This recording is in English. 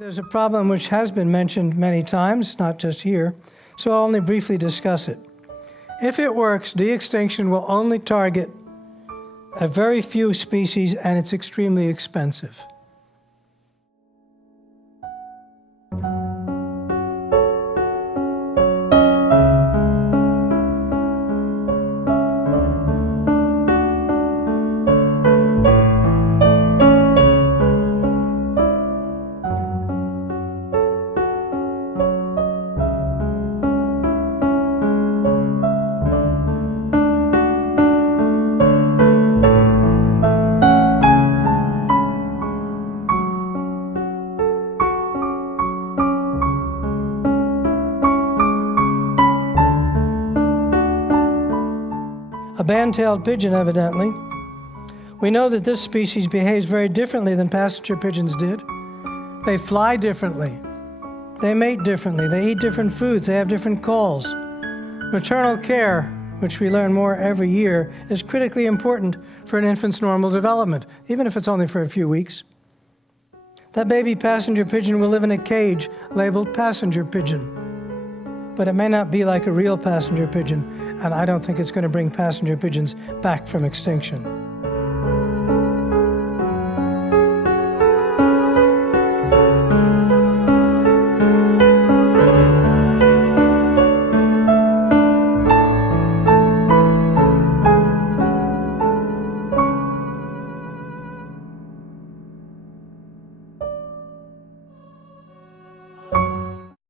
There's a problem which has been mentioned many times, not just here, so I'll only briefly discuss it. If it works, de-extinction will only target a very few species, and it's extremely expensive. A band-tailed pigeon, evidently. We know that this species behaves very differently than passenger pigeons did. They fly differently. They mate differently. They eat different foods. They have different calls. Maternal care, which we learn more every year, is critically important for an infant's normal development, even if it's only for a few weeks. That baby passenger pigeon will live in a cage labeled passenger pigeon. But it may not be like a real passenger pigeon, and I don't think it's going to bring passenger pigeons back from extinction.